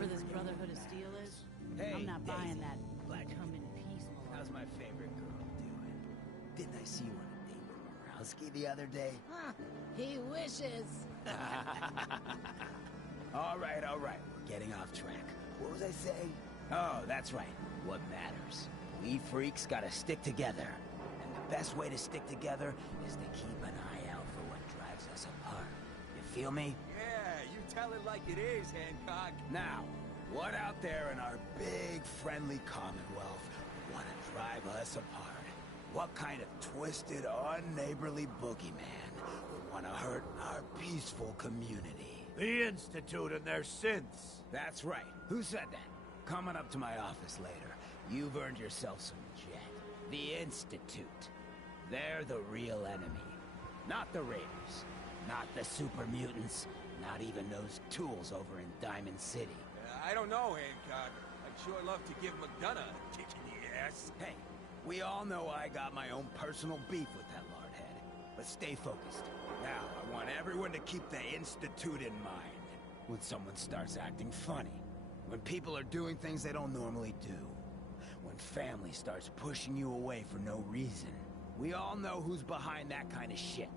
Whatever this Brotherhood of Steel is, Hey, I'm not buying Daisy. that Black. come in peace malarkey. How's my favorite girl doing? Didn't I see you on a date with Borowski the other day? Huh, he wishes. All right, we're getting off track. What was I saying? Oh, that's right. What matters? We freaks gotta stick together. And the best way to stick together is to keep an eye out for what drives us apart. You feel me? Yeah, you tell it like it is, Hancock. Now, what out there in our big, friendly Commonwealth would want to drive us apart? What kind of twisted, unneighborly boogeyman would want to hurt our peaceful community? The Institute and their synths. That's right. Who said that? Coming up to my office later, you've earned yourself some jet. The Institute. They're the real enemy. Not the Raiders. Not the super mutants. Not even those tools over in Diamond City. I don't know, Hancock. I'd sure love to give McDonough a kick in the ass. Hey, we all know I got my own personal beef with that lardhead. But stay focused. Now, I want everyone to keep the Institute in mind. When someone starts acting funny. When people are doing things they don't normally do. When family starts pushing you away for no reason. We all know who's behind that kind of shit.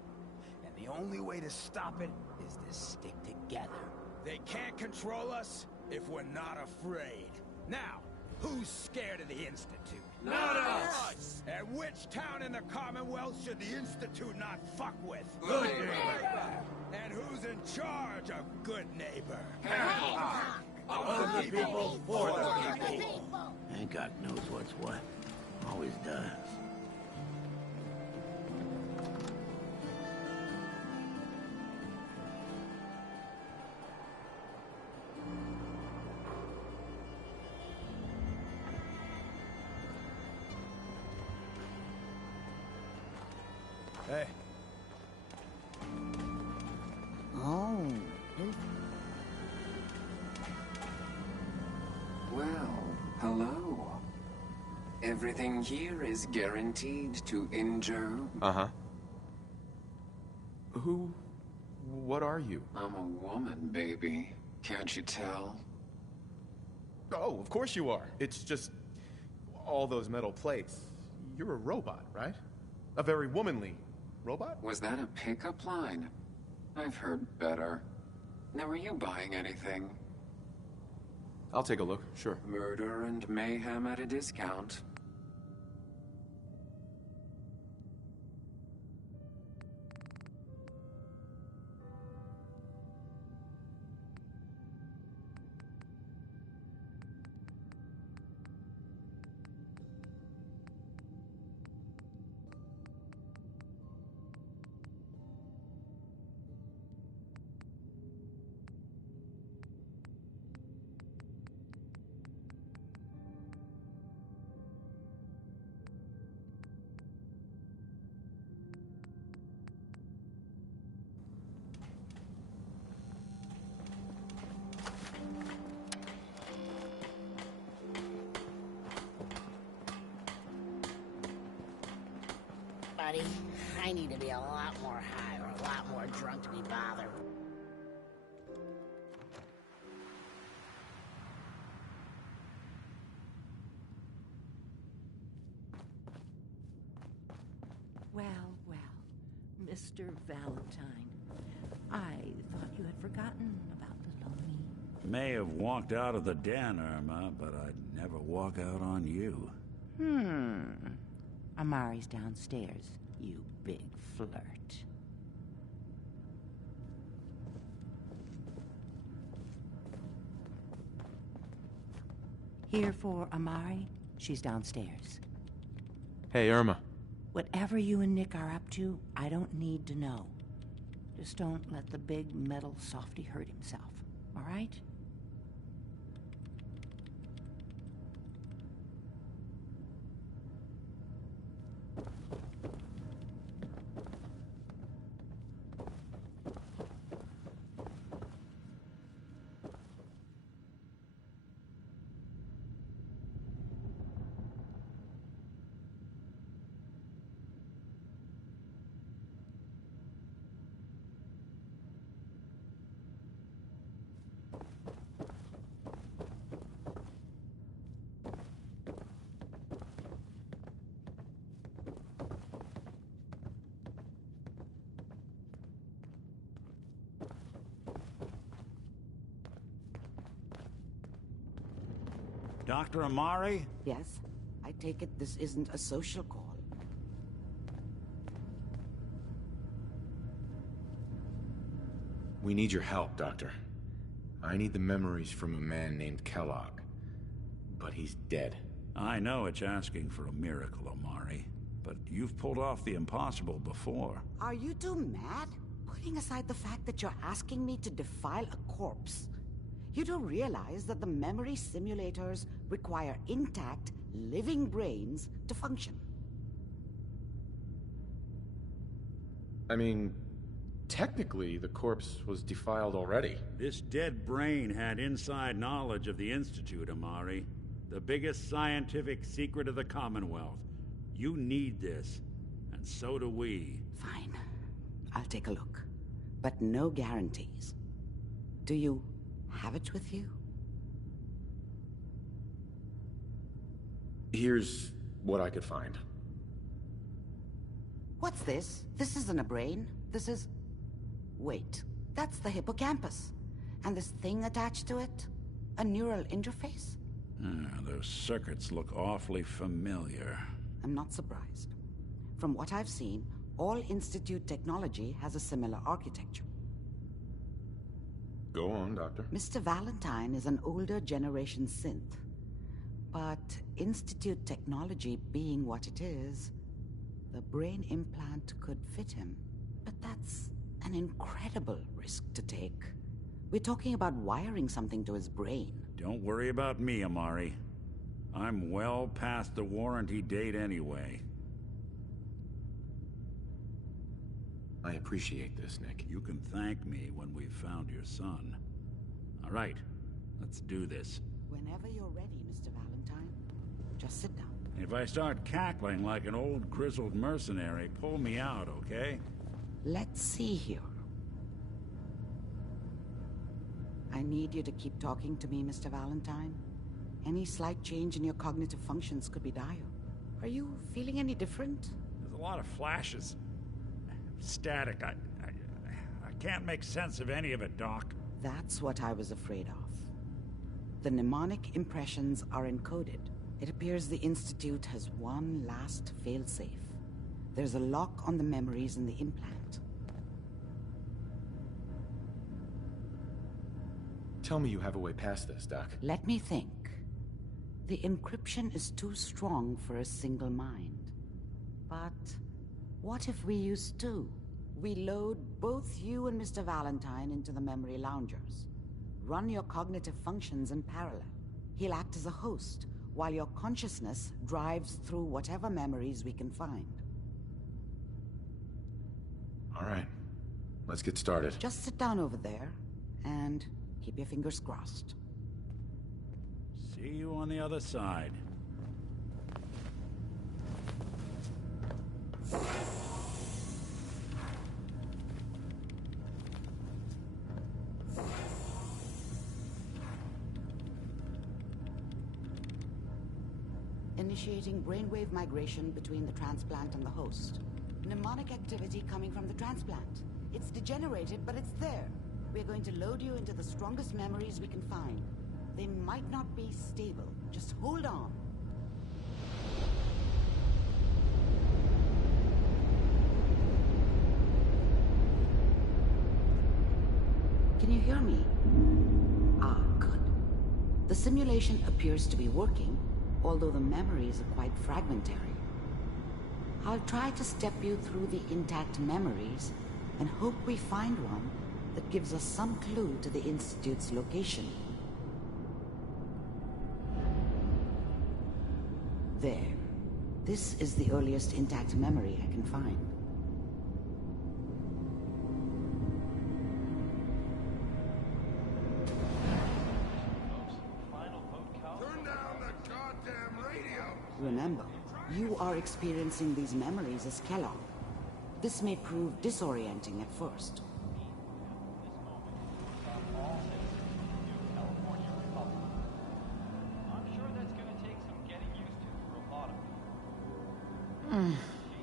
And the only way to stop it is to stick together. They can't control us if we're not afraid. Now, who's scared of the Institute? Not us! And which town in the Commonwealth should the Institute not fuck with? Good neighbor. And who's in charge of good neighbor? Hancock! Of the people, for the people. Hancock knows what's what. Always does. Hey. Oh. Well, hello. Everything here is guaranteed to injure. Uh-huh. What are you? I'm a woman, baby. Can't you tell? Oh, of course you are. It's just all those metal plates. You're a robot, right? A very womanly robot? Was that a pickup line? I've heard better. Now, are you buying anything? I'll take a look, sure. Murder and mayhem at a discount. Buddy, I need to be a lot more high or a lot more drunk to be bothered. Well, Mr. Valentine, I thought you had forgotten about little me. May have walked out of the den, Irma, but I'd never walk out on you. Amari's downstairs, you big flirt. Here for Amari? She's downstairs. Hey, Irma. Whatever you and Nick are up to, I don't need to know. Just don't let the big metal softy hurt himself, all right? Dr. Amari? Yes? I take it this isn't a social call. We need your help, Doctor. I need the memories from a man named Kellogg. But he's dead. I know it's asking for a miracle, Amari. But you've pulled off the impossible before. Are you two mad? Putting aside the fact that you're asking me to defile a corpse, you do realize that the memory simulators require intact, living brains to function. I mean, technically, the corpse was defiled already. This dead brain had inside knowledge of the Institute, Amari. The biggest scientific secret of the Commonwealth. You need this, and so do we. Fine. I'll take a look. But no guarantees. Do you have it with you? Here's what I could find. What's this? This isn't a brain. This is... Wait. That's the hippocampus. And this thing attached to it? A neural interface? Those circuits look awfully familiar. I'm not surprised. From what I've seen, all Institute technology has a similar architecture. Go on, Doctor. Mr. Valentine is an older generation synth. But Institute technology being what it is, the brain implant could fit him. But that's an incredible risk to take. We're talking about wiring something to his brain. Don't worry about me, Amari. I'm well past the warranty date anyway. I appreciate this, Nick. You can thank me when we've found your son. All right, let's do this. Whenever you're ready, Mr. Valentine. Just sit down. If I start cackling like an old grizzled mercenary, pull me out, okay? Let's see here. I need you to keep talking to me, Mr. Valentine. Any slight change in your cognitive functions could be dire. Are you feeling any different? There's a lot of flashes. Static. I can't make sense of any of it, Doc. That's what I was afraid of. The mnemonic impressions are encoded. It appears the Institute has one last failsafe. There's a lock on the memories in the implant. Tell me you have a way past this, Doc. Let me think. The encryption is too strong for a single mind. But what if we use two? We load both you and Mr. Valentine into the memory loungers. Run your cognitive functions in parallel. He'll act as a host, while your consciousness drives through whatever memories we can find. All right. Let's get started. Just sit down over there, and keep your fingers crossed. See you on the other side. Initiating brainwave migration between the transplant and the host. Mnemonic activity coming from the transplant. It's degenerated, but it's there. We're going to load you into the strongest memories we can find. They might not be stable. Just hold on. Can you hear me? Ah, good. The simulation appears to be working, although the memories are quite fragmentary. I'll try to step you through the intact memories and hope we find one that gives us some clue to the Institute's location. There. This is the earliest intact memory I can find. Turn down the goddamn radio! Remember, you are experiencing these memories as Kellogg. This may prove disorienting at first.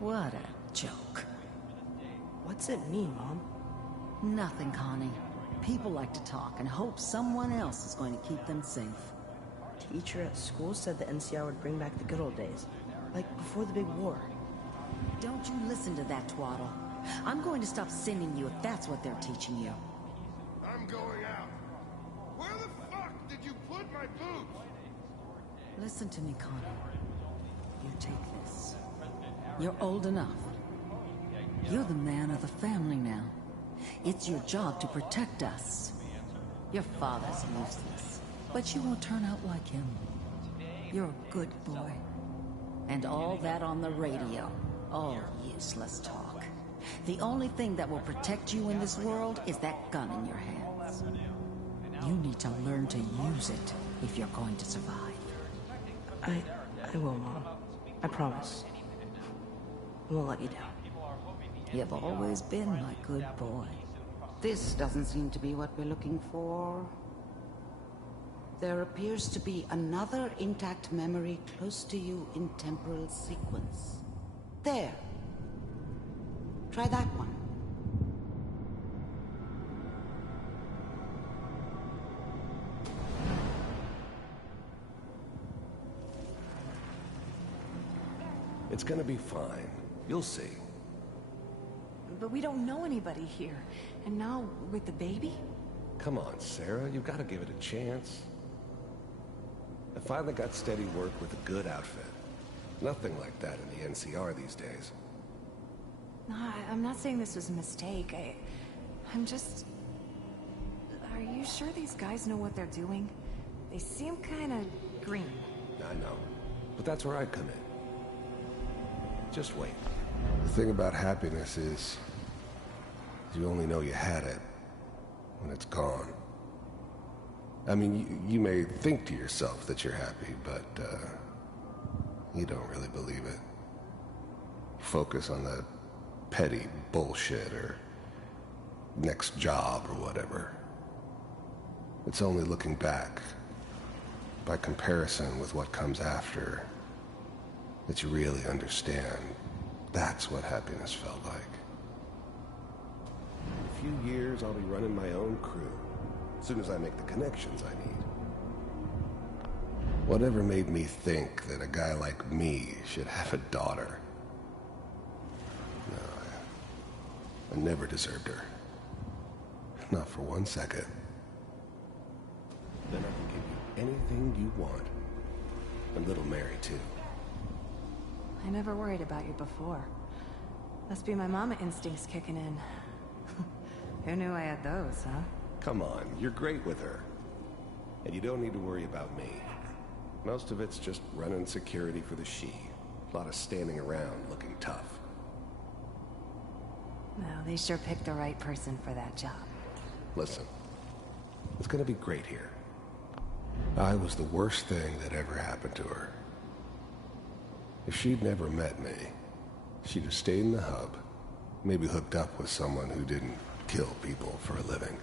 What a joke. What's it mean, Mom? Nothing, Connie. People like to talk and hope someone else is going to keep them safe. teacher at school said the NCR would bring back the good old days. Like before the big war. Don't you listen to that twaddle. I'm going to stop sending you if that's what they're teaching you. I'm going out. Where the fuck did you put my boots? Listen to me, Connor. You take this. You're old enough. You're the man of the family now. It's your job to protect us. Your father's useless, but you won't turn out like him. You're a good boy. And all that on the radio, all useless talk. The only thing that will protect you in this world is that gun in your hands. You need to learn to use it if you're going to survive. I will, Mom. I promise. I won't let you down. You've always been my good boy. This doesn't seem to be what we're looking for. There appears to be another intact memory close to you in temporal sequence. There. Try that one. It's gonna be fine. You'll see. But we don't know anybody here. And now, with the baby? Come on, Sarah. You've got to give it a chance. I finally got steady work with a good outfit. Nothing like that in the NCR these days. No, I'm not saying this was a mistake. I'm just... Are you sure these guys know what they're doing? They seem kind of green. I know. But that's where I come in. Just wait. The thing about happiness is... you only know you had it when it's gone. I mean, you may think to yourself that you're happy, but you don't really believe it. Focus on the petty bullshit or next job or whatever. It's only looking back, by comparison with what comes after, that you really understand. That's what happiness felt like. In a few years, I'll be running my own crew, as soon as I make the connections I need. Whatever made me think that a guy like me should have a daughter? No, I never deserved her. Not for 1 second. Then I can give you anything you want. And little Mary, too. I never worried about you before. Must be my mama instincts kicking in. Who knew I had those, huh? Come on, you're great with her. And you don't need to worry about me. Most of it's just running security for the She. A lot of standing around looking tough. Well, they sure picked the right person for that job. Listen, it's gonna be great here. I was the worst thing that ever happened to her. If she'd never met me, she'd have stayed in the hub, maybe hooked up with someone who didn't kill people for a living.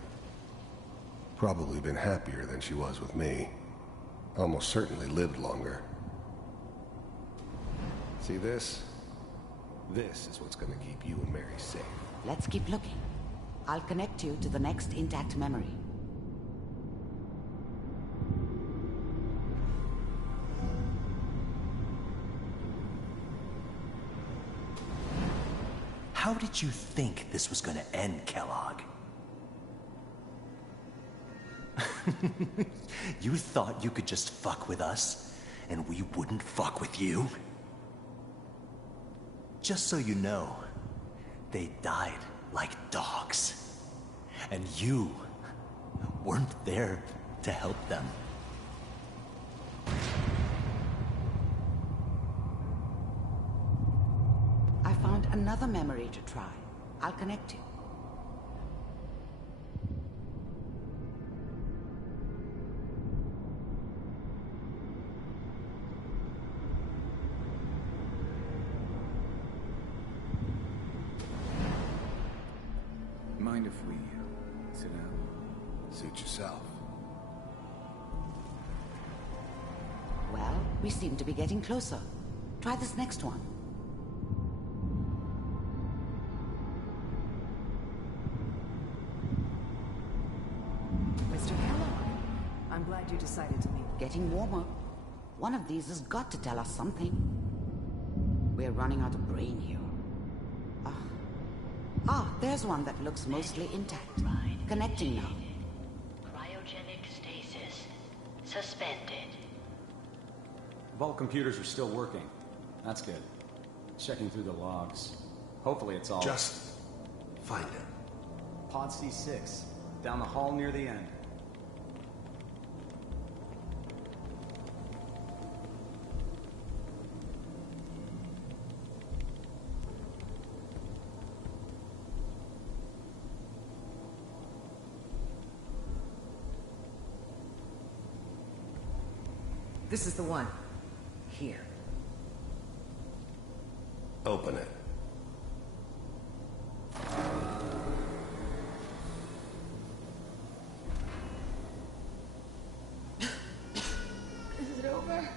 Probably been happier than she was with me. Almost certainly lived longer. See this? This is what's gonna keep you and Mary safe. Let's keep looking. I'll connect you to the next intact memory. How did you think this was gonna end, Kellogg? You thought you could just fuck with us, and we wouldn't fuck with you? Just so you know, they died like dogs. And you weren't there to help them. I found another memory to try. I'll connect you. Mind if we sit down? Suit yourself. Well, we seem to be getting closer. Try this next one. Mr. Kellogg, I'm glad you decided to meet. Getting warmer. One of these has got to tell us something. We're running out of brain here. There's one that looks mostly intact. Connecting now. Cryogenic stasis. Suspended. Vault computers are still working. That's good. Checking through the logs. Hopefully it's all... Just find him. Pod C6. Down the hall near the end. This is the one. Here. Open it. Is it over?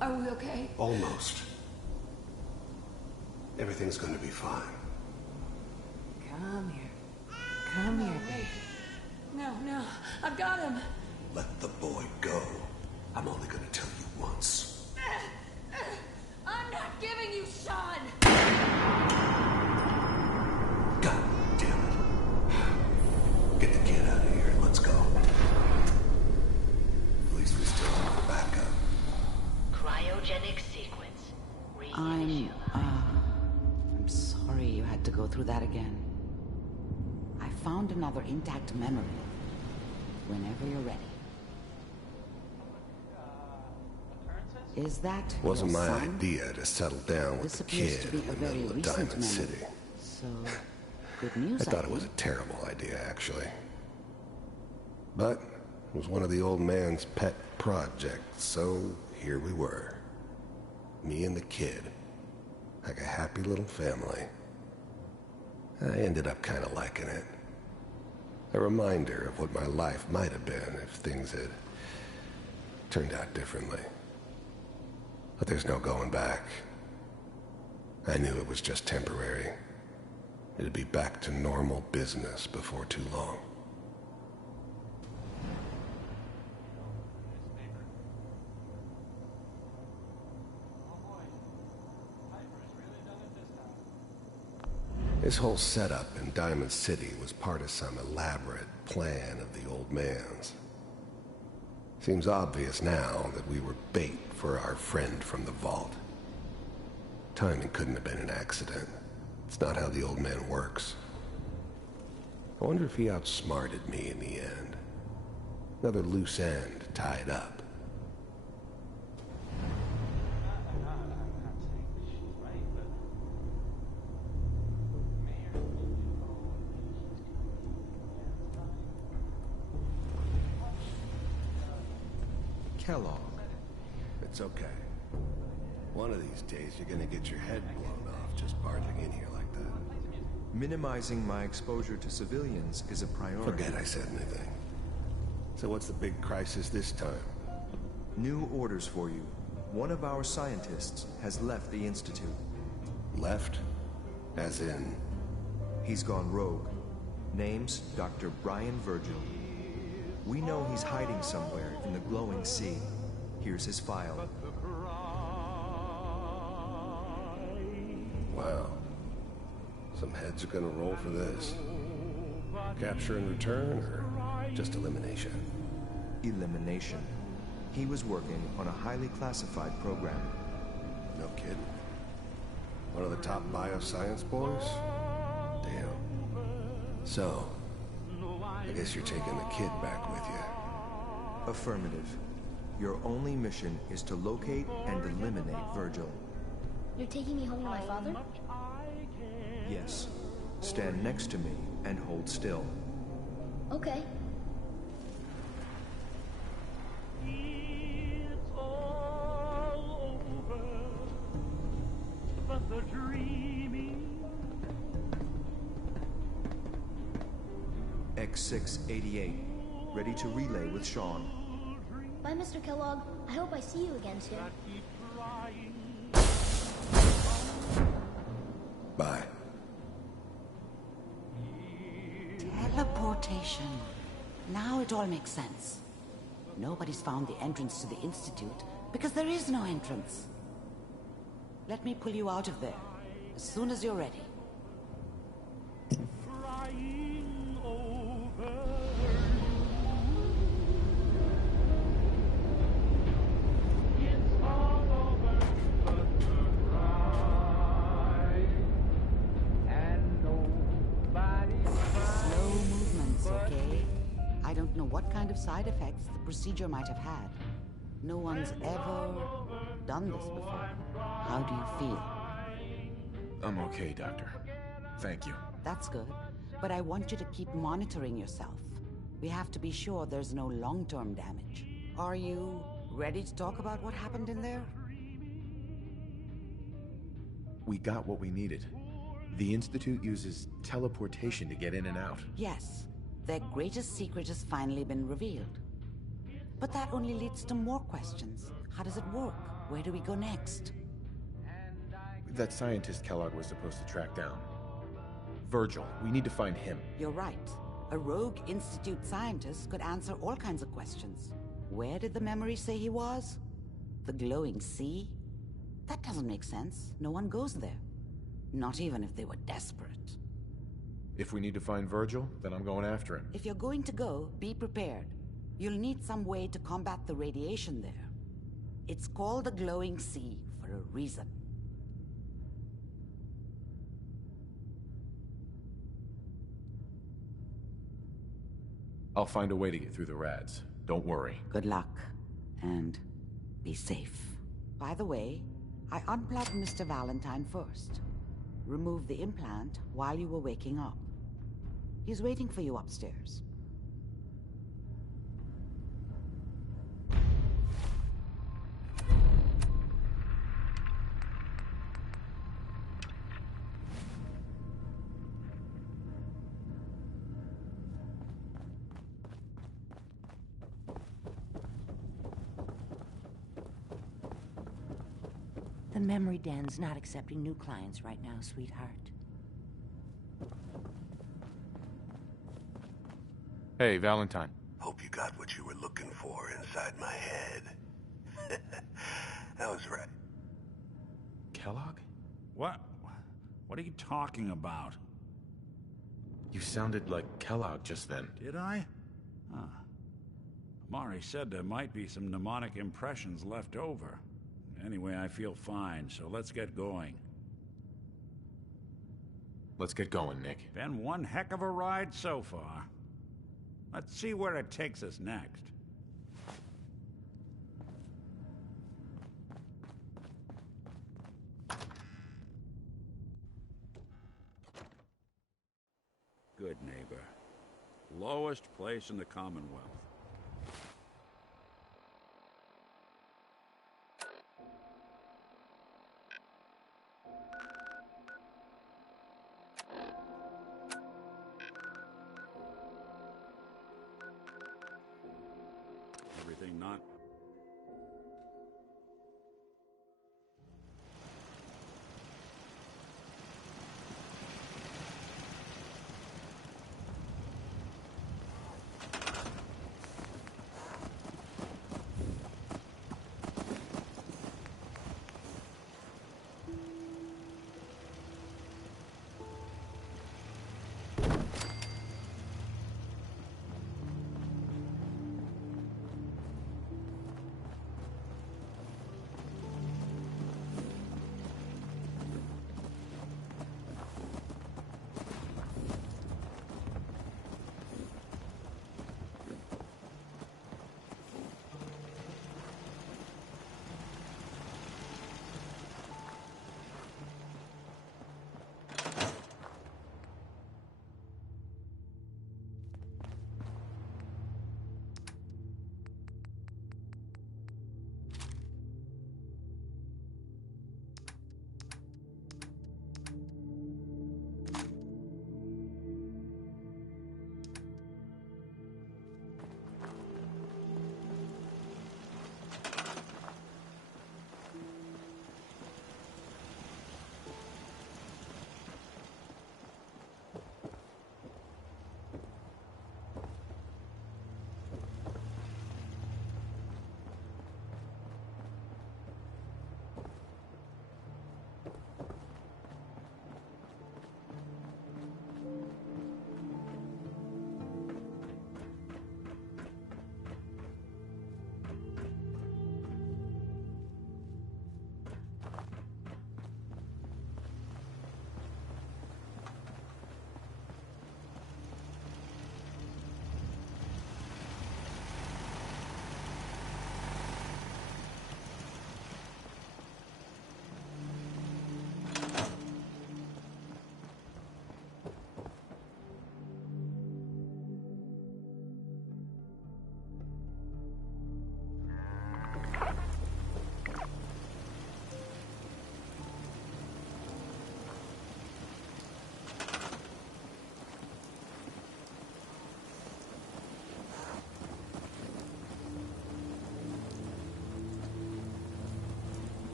Are we okay? Almost. Everything's gonna be fine. Come here. Come here, baby. No, I've got him. Let the boy go. I'm only gonna tell you once. I'm not giving you Sean! God damn it. Get the kid out of here and let's go. At least we still have a backup. Cryogenic sequence. I'm sorry you had to go through that again. I found another intact memory. Whenever you're ready. Is that Wasn't your my son? idea to settle down with This the appears kid to be in a the very middle of recent Diamond memory. City. So, good news. I thought it was a terrible idea, actually. But it was one of the old man's pet projects, so here we were. Me and the kid. Like a happy little family. I ended up kind of liking it. A reminder of what my life might have been if things had turned out differently. But there's no going back. I knew it was just temporary. It'd be back to normal business before too long. This whole setup in Diamond City was part of some elaborate plan of the old man's. Seems obvious now that we were bait for our friend from the vault. Timing couldn't have been an accident. It's not how the old man works. I wonder if he outsmarted me in the end. Another loose end tied up. Kellogg. It's okay. One of these days you're gonna get your head blown off just barging in here like that. Minimizing my exposure to civilians is a priority. Forget I said anything. So what's the big crisis this time? New orders for you. One of our scientists has left the Institute. Left? As in? He's gone rogue. Name's Dr. Brian Virgil. We know he's hiding somewhere in the glowing sea. Here's his file. Wow. Some heads are gonna roll for this. Capture and return, or just elimination? Elimination. He was working on a highly classified program. No kidding. One of the top bioscience boys? Damn. So, I guess you're taking the kid back with you. Affirmative. Your only mission is to locate and eliminate Virgil. You're taking me home to my father? Yes. Stand next to me and hold still. Okay. X688. Ready to relay with Sean. Bye, Mr. Kellogg. I hope I see you again soon. Bye. Teleportation. Now it all makes sense. Nobody's found the entrance to the Institute because there is no entrance. Let me pull you out of there as soon as you're ready. Side effects the procedure might have had. No one's ever done this before. How do you feel? I'm okay, Doctor. Thank you. That's good, but I want you to keep monitoring yourself. We have to be sure there's no long-term damage. Are you ready to talk about what happened in there? We got what we needed. The Institute uses teleportation to get in and out. Yes. Their greatest secret has finally been revealed. But that only leads to more questions. How does it work? Where do we go next? That scientist Kellogg was supposed to track down. Virgil, we need to find him. You're right. A rogue Institute scientist could answer all kinds of questions. Where did the memory say he was? The glowing sea? That doesn't make sense. No one goes there. Not even if they were desperate. If we need to find Virgil, then I'm going after him. If you're going to go, be prepared. You'll need some way to combat the radiation there. It's called the glowing sea for a reason. I'll find a way to get through the rads. Don't worry. Good luck. And be safe. By the way, I unplugged Mr. Valentine first. Removed the implant while you were waking up. He's waiting for you upstairs. The memory den's not accepting new clients right now, sweetheart. Hey, Valentine. Hope you got what you were looking for inside my head. That was right. Kellogg? What? What are you talking about? You sounded like Kellogg just then. Did I? Huh. Amari said there might be some mnemonic impressions left over. Anyway, I feel fine, so let's get going. Let's get going, Nick. Been one heck of a ride so far. Let's see where it takes us next. Good neighbor. Lowest place in the Commonwealth. Everything not...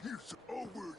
he's over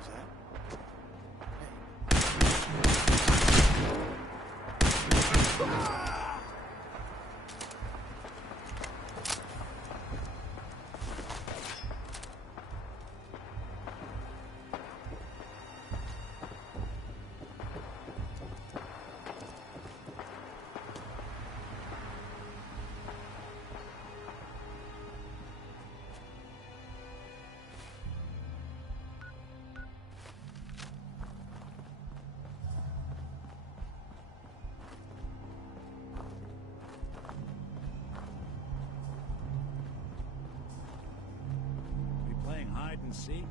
was that? Hide and seek?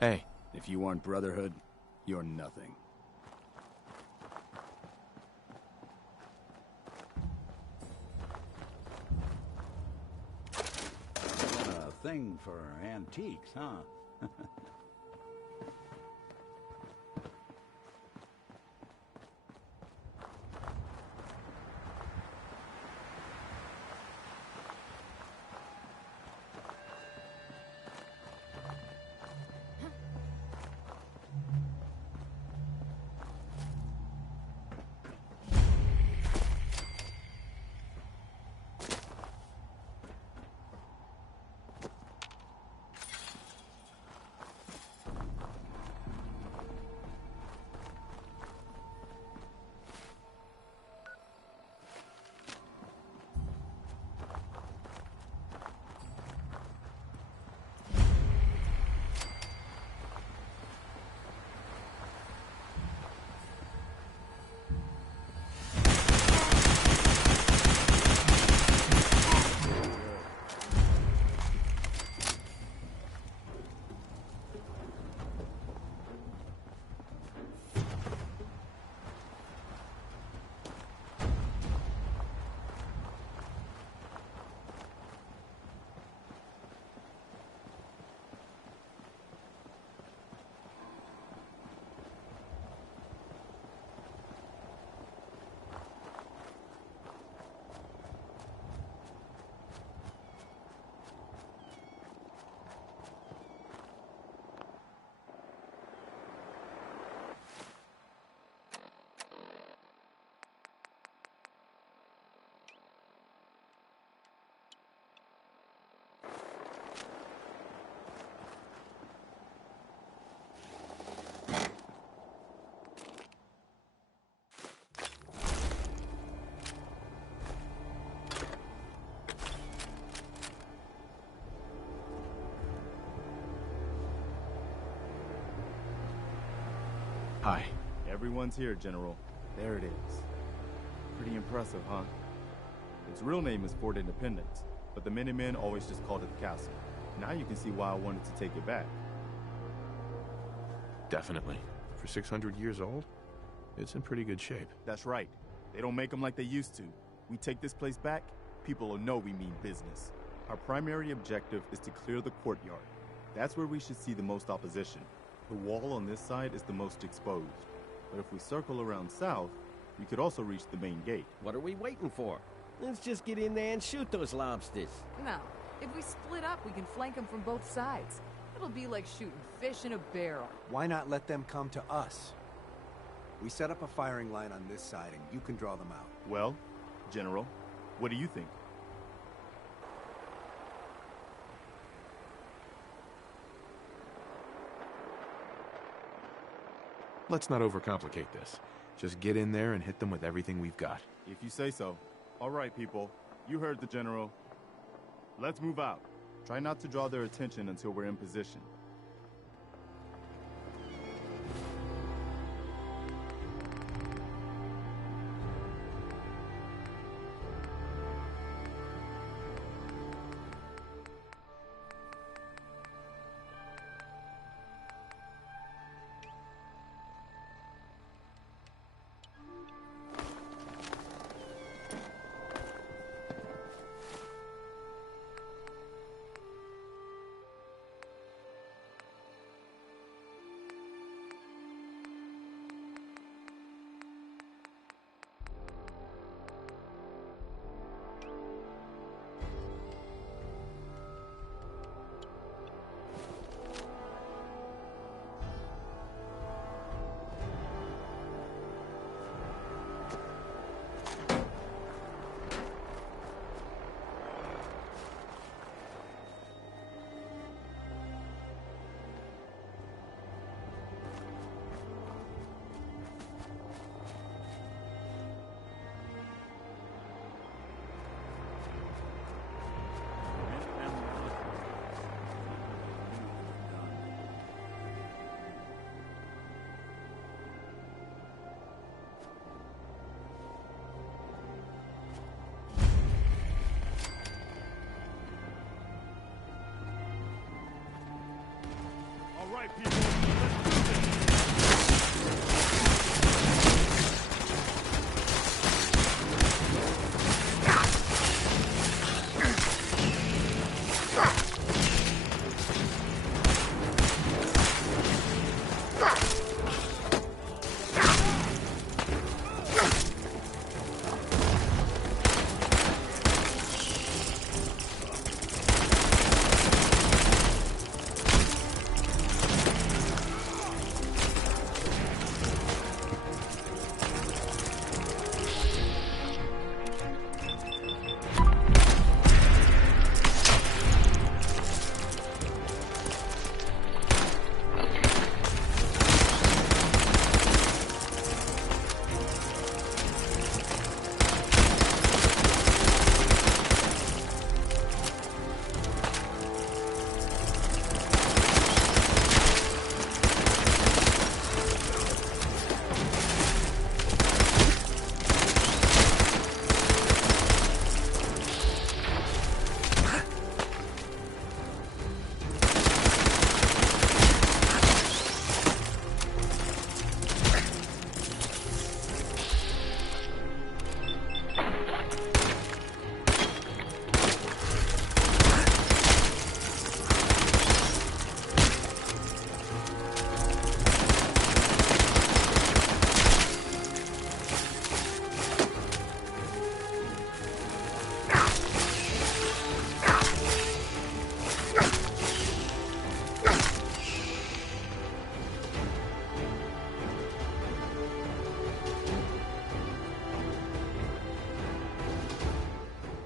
Hey, if you aren't Brotherhood, you're nothing. A thing for antiques, huh? Hi. Everyone's here, General. There it is. Pretty impressive, huh? Its real name is Fort Independence, but the Minutemen always just called it the castle. Now you can see why I wanted to take it back. Definitely. For 600 years old, it's in pretty good shape. That's right. They don't make them like they used to. We take this place back, people will know we mean business. Our primary objective is to clear the courtyard. That's where we should see the most opposition. The wall on this side is the most exposed. But if we circle around south, we could also reach the main gate. What are we waiting for? Let's just get in there and shoot those lobsters. No. If we split up, we can flank them from both sides. It'll be like shooting fish in a barrel. Why not let them come to us? We set up a firing line on this side, and you can draw them out. Well, General, what do you think? Let's not overcomplicate this. Just get in there and hit them with everything we've got. If you say so. All right, people. You heard the General. Let's move out. Try not to draw their attention until we're in position. All right, people.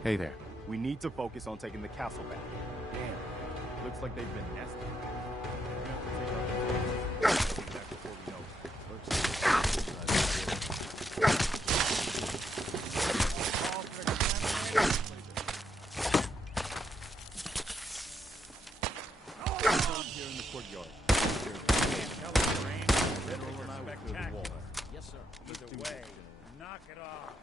Hey there. We need to focus on taking the castle back. Damn. Looks like they've been nesting. We're gonna have to take our back before we know here in the courtyard. Yes, sir. Either way, knock it off.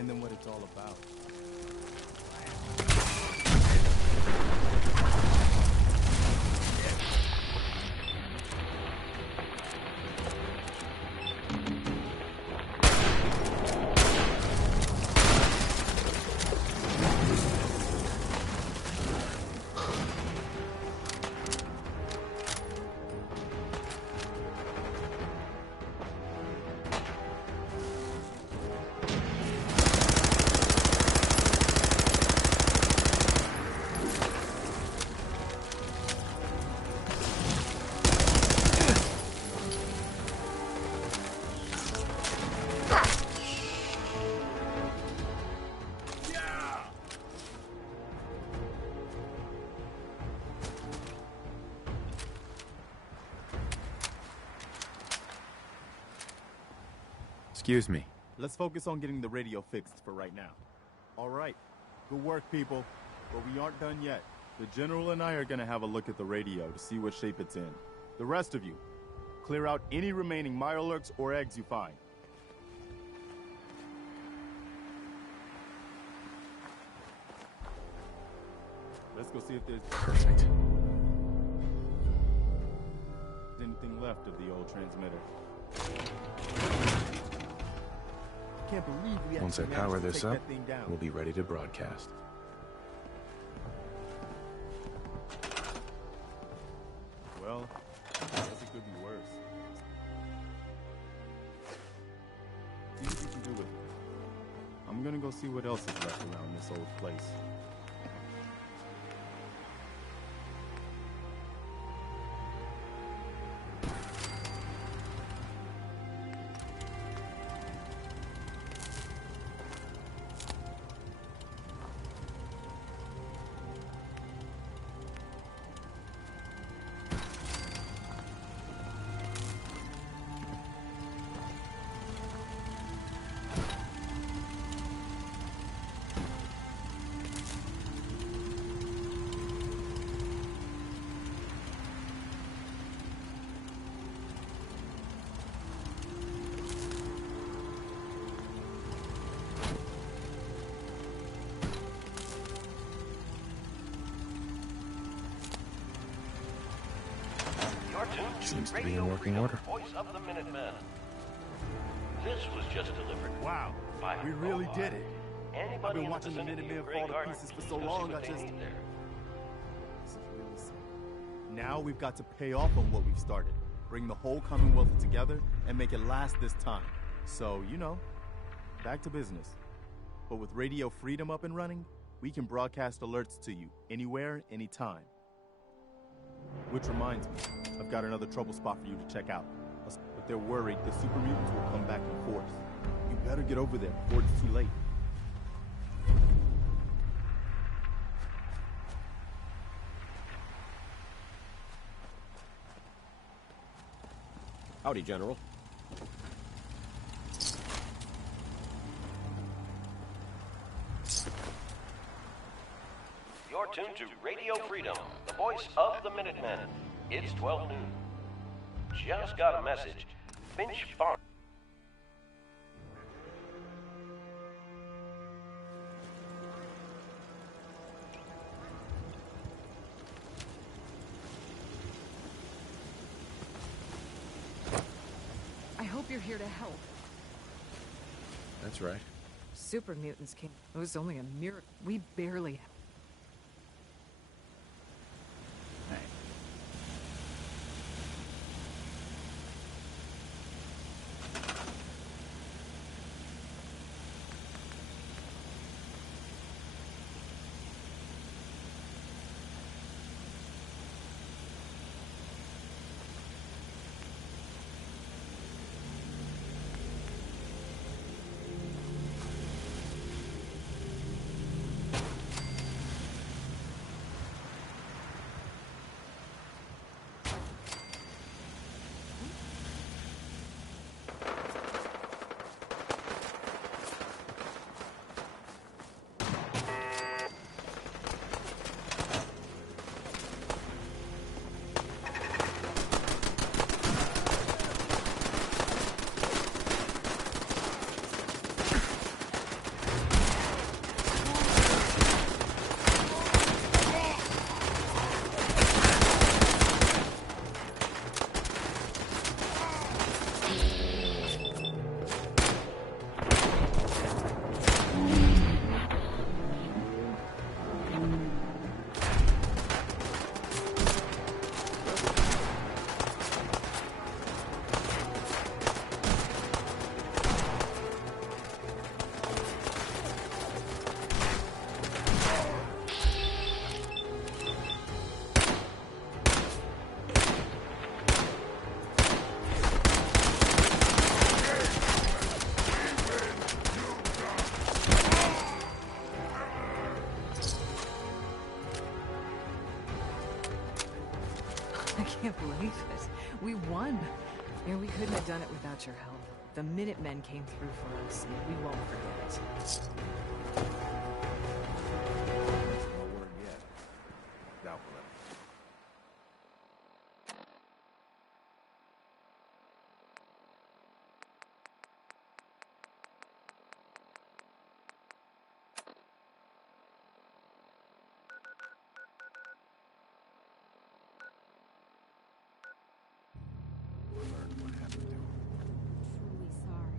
Remind them what it's all about. Excuse me. Let's focus on getting the radio fixed for right now. All right. Good work, people. But we aren't done yet. The General and I are gonna have a look at the radio to see what shape it's in. The rest of you, clear out any remaining Mirelurks or eggs you find. Let's go see if there's... Perfect. anything left of the old transmitter. Can't believe we Once I actually power managed to this take up, that thing down. we'll be ready to broadcast. Well, I guess it could be worse. See what you can do with it. I'm gonna go see what else is left around this old place. Seems to be in working order. Voice of the Minutemen. This was just delivered. Wow, by we really did it. Anybody I've been in watching the vicinity Minutemen of fall to Greyguard pieces for so can see long, what I they just... need there. This is really sad. Now we've got to pay off on what we've started. Bring the whole Commonwealth together and make it last this time. So, you know, back to business. But with Radio Freedom up and running, we can broadcast alerts to you anywhere, anytime. Which reminds me, I've got another trouble spot for you to check out. But they're worried the super mutants will come back in force. You better get over there before it's too late. Howdy, General. You're tuned to Radio Freedom, the voice of the Minutemen. It's 12 noon. Just got a message. Finch Farm. I hope you're here to help. That's right. Super mutants came. It was only a miracle. We barely. can't believe it. We won. And we couldn't have done it without your help. The Minutemen came through for us, and we won't forget it. No word yet. Doubt we'll ever. Learned what happened to him. Truly sorry.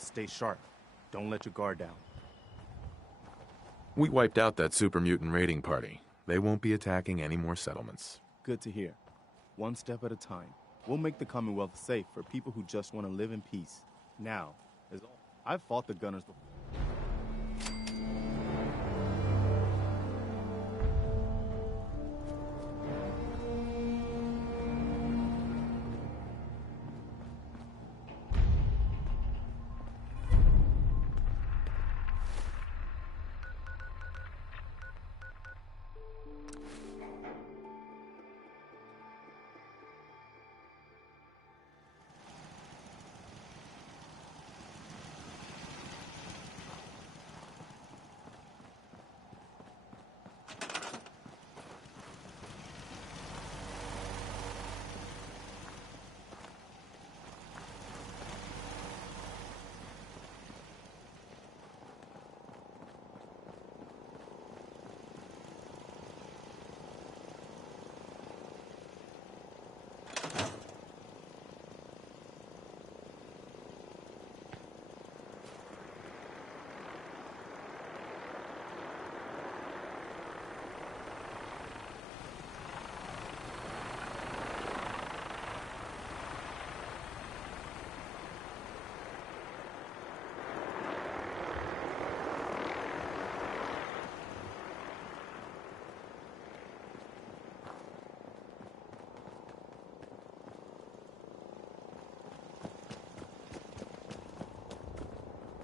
Stay sharp. Don't let your guard down. We wiped out that super mutant raiding party. They won't be attacking any more settlements. Good to hear. One step at a time. We'll make the Commonwealth safe for people who just want to live in peace. Now, I've fought the Gunners before.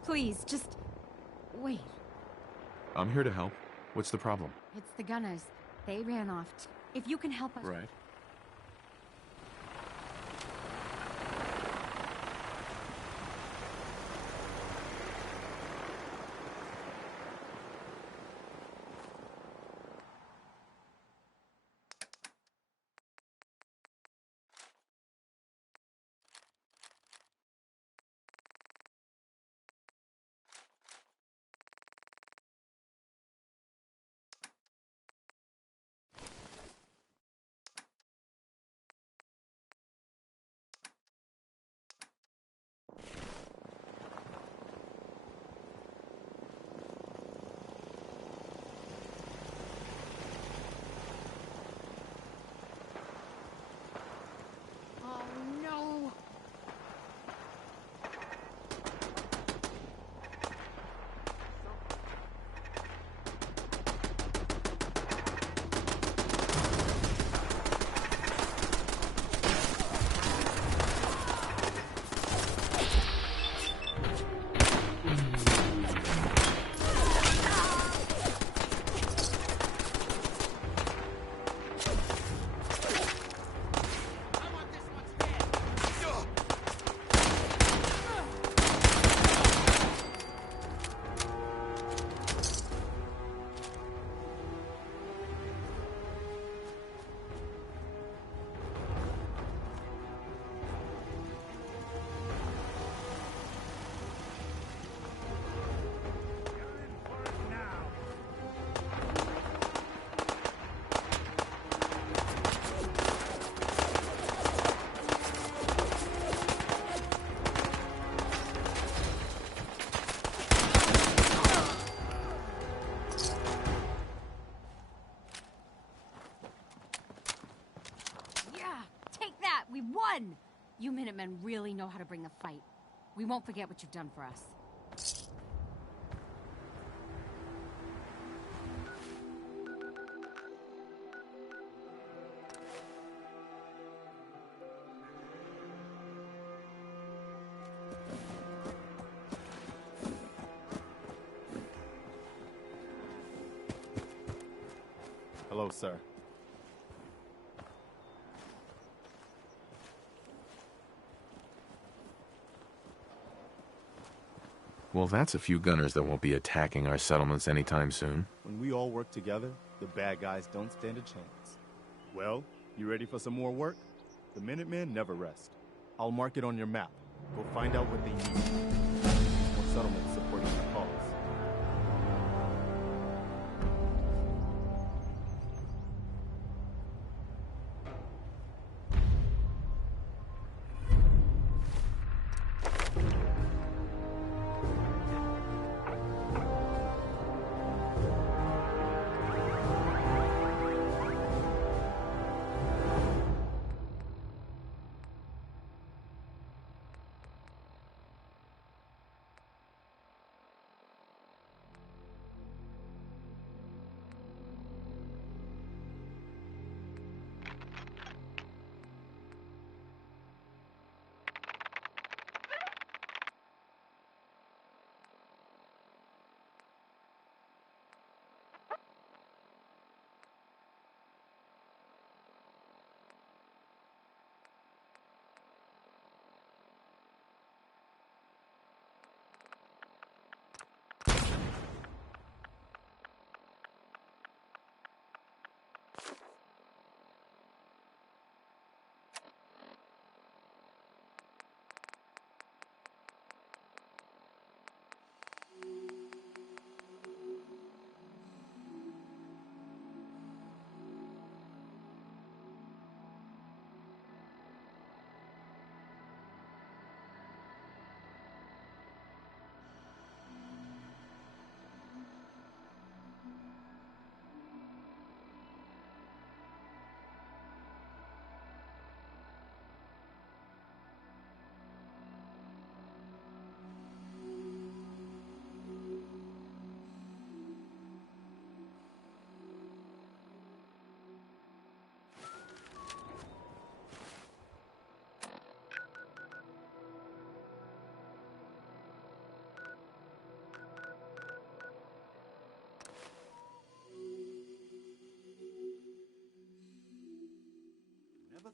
Please, just wait. I'm here to help. What's the problem? It's the Gunners. They ran off. If you can help us. Right. We won! You Minutemen really know how to bring the fight. We won't forget what you've done for us. Hello, sir. Well, that's a few gunners that won't be attacking our settlements anytime soon. When we all work together, the bad guys don't stand a chance. Well, you ready for some more work? The Minutemen never rest. I'll mark it on your map. Go find out what they need. More settlements supporting the cause.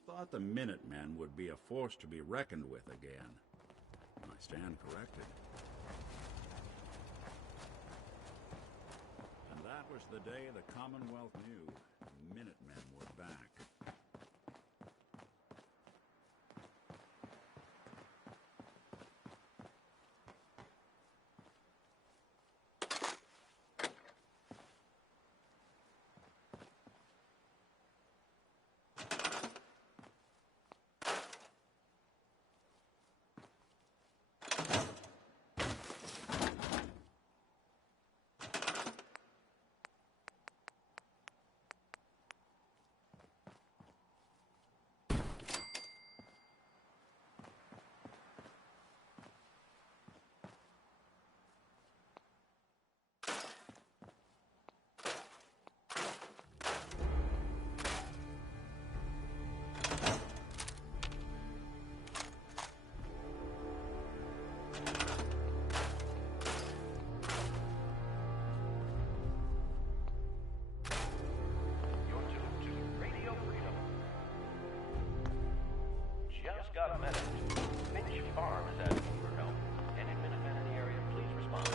Thought the Minutemen would be a force to be reckoned with again. I stand corrected. And that was the day the Commonwealth knew the Minutemen were back. Got a message. Finch Farm is asking for help. Any Minutemen in the area, please respond.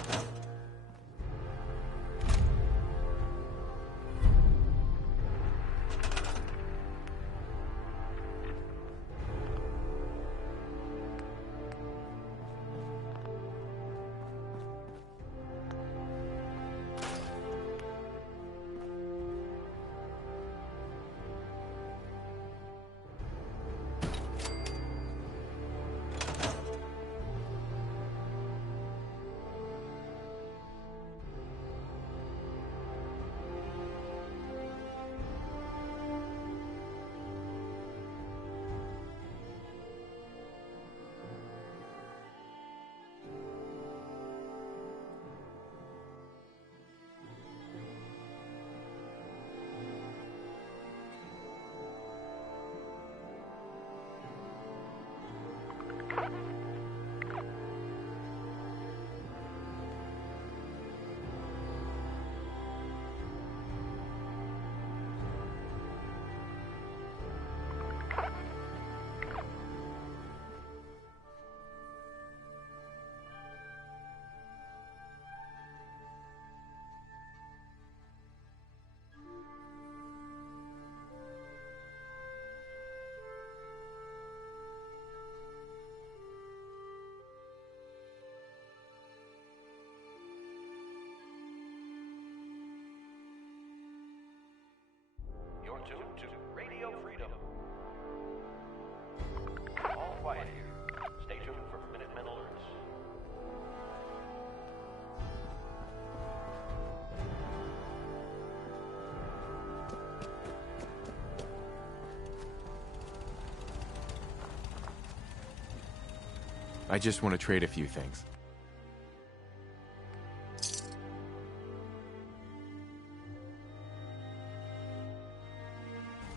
I just want to trade a few things.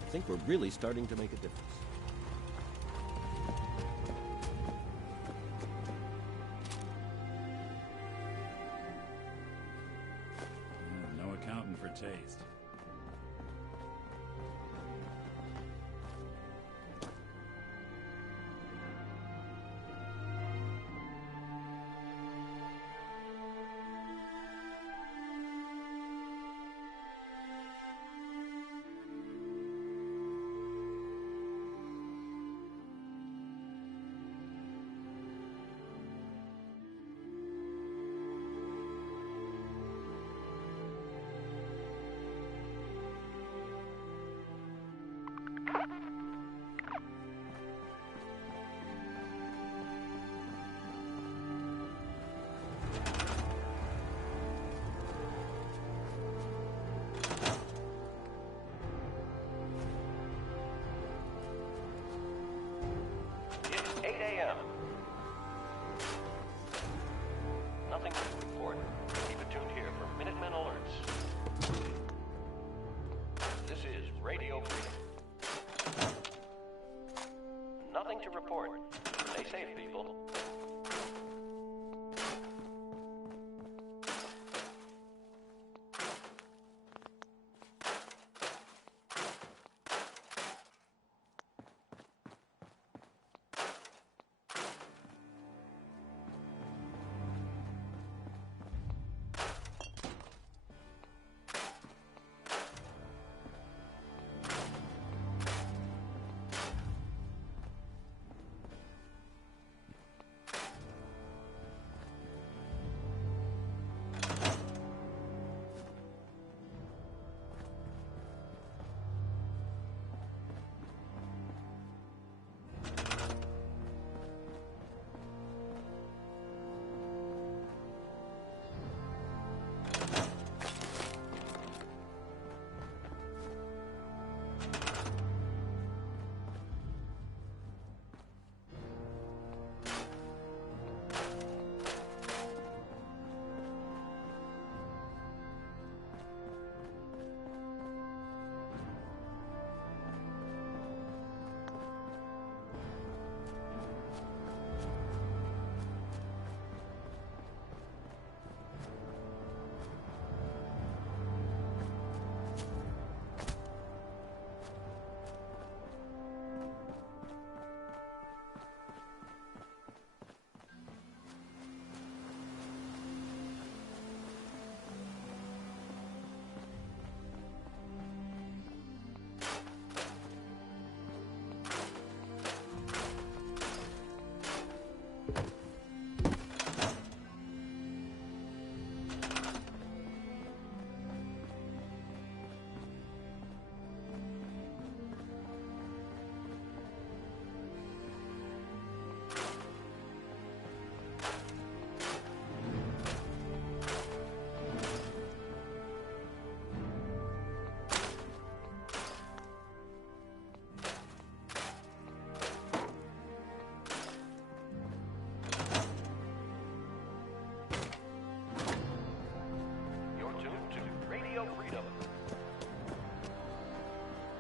I think we're really starting to make a difference. No accounting for taste. It's 8 a.m. Nothing to report. Keep it tuned here for Minutemen alerts. This is Radio Freedom. Nothing to report. Stay safe, people.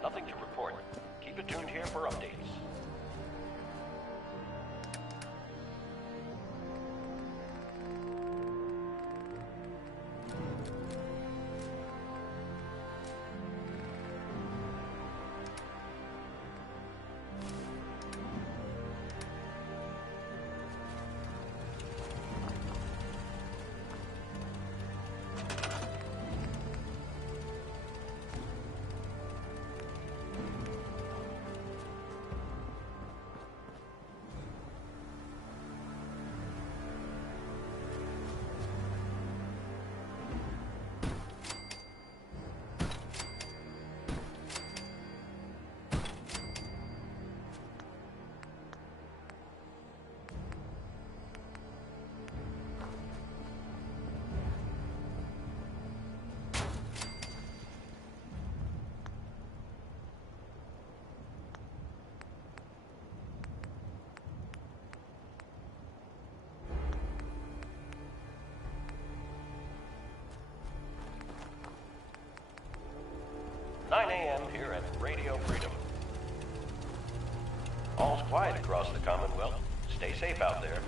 Nothing to report. Keep it tuned here for updates. 9 a.m. here at Radio Freedom. All's quiet across the Commonwealth. Stay safe out there.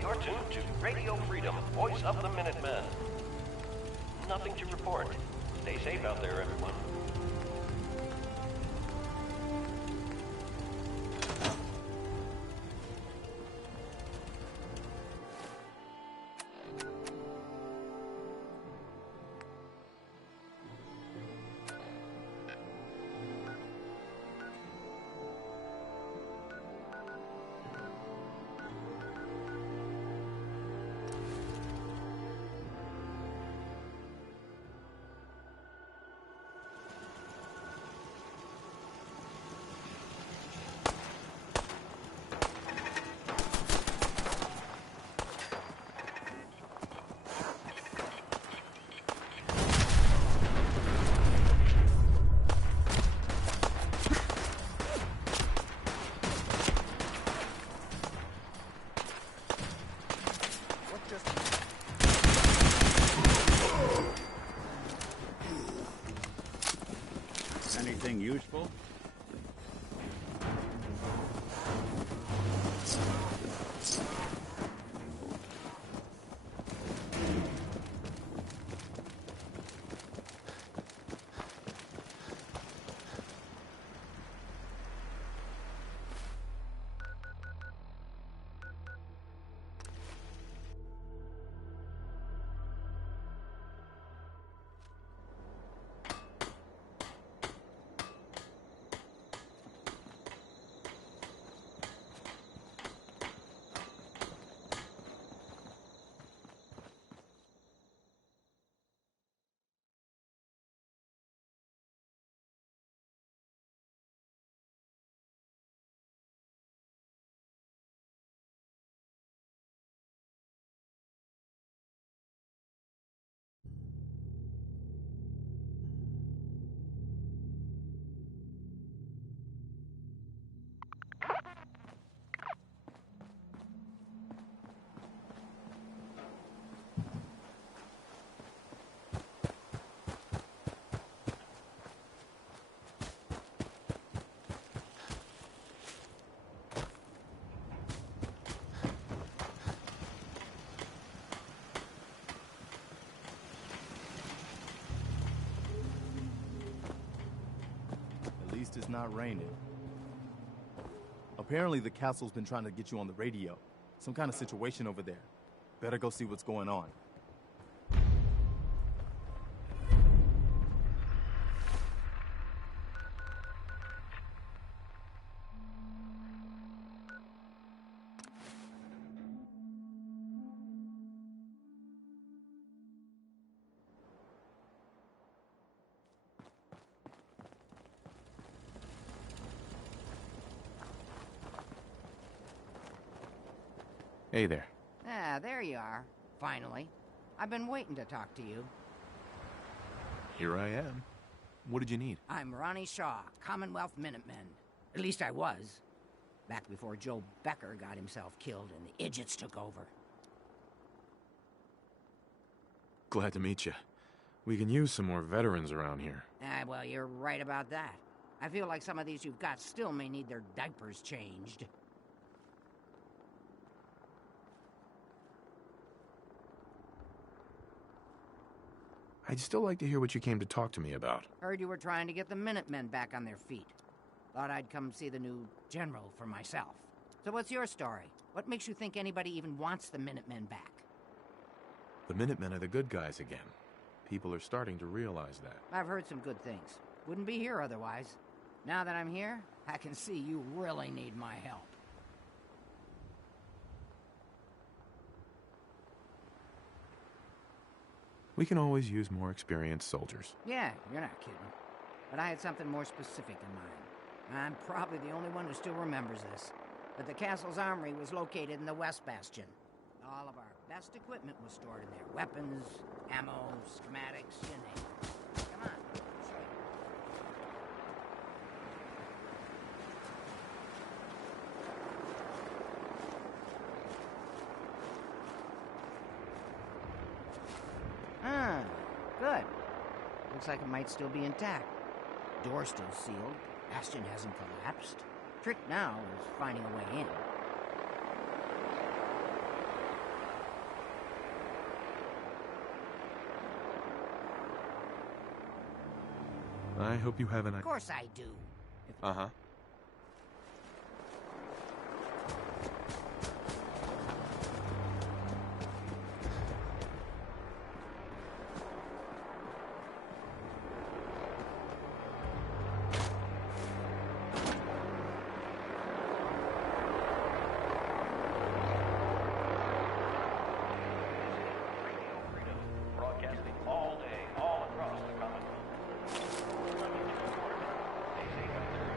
You're tuned to Radio Freedom, voice of the Minutemen. Nothing to report. Stay safe out there, everyone. Anything useful? It's not raining. Apparently the castle's been trying to get you on the radio. Some kind of situation over there. Better go see what's going on. Hey there. Ah, there you are. Finally. I've been waiting to talk to you. Here I am. What did you need? I'm Ronnie Shaw, Commonwealth Minutemen. At least I was. Back before Joe Becker got himself killed and the idiots took over. Glad to meet you. We can use some more veterans around here. Ah, well, you're right about that. I feel like some of these you've got still may need their diapers changed. I'd still like to hear what you came to talk to me about. Heard you were trying to get the Minutemen back on their feet. Thought I'd come see the new general for myself. So what's your story? What makes you think anybody even wants the Minutemen back? The Minutemen are the good guys again. People are starting to realize that. I've heard some good things. Wouldn't be here otherwise. Now that I'm here, I can see you really need my help. We can always use more experienced soldiers. Yeah, you're not kidding. But I had something more specific in mind. I'm probably the only one who still remembers this. But the castle's armory was located in the West Bastion. All of our best equipment was stored in there. Weapons, ammo, schematics, you name it. Come on, I'll show you. Ah, good. Looks like it might still be intact. Door's still sealed. Bastion hasn't collapsed. Trick now is finding a way in. I hope you have an... Of course I do. Uh-huh. Broadcasting all day, all across the Commonwealth. Stay safe out there.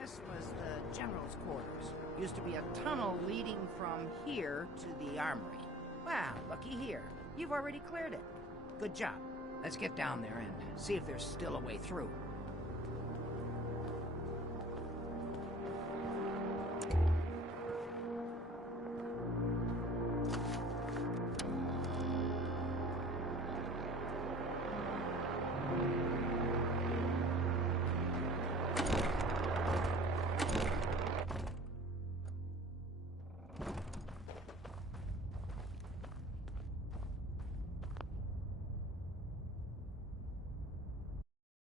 This was the general's quarters. Used to be a tunnel leading from here to the armory. Wow, looky here. You've already cleared it. Good job. Let's get down there and see if there's still a way through.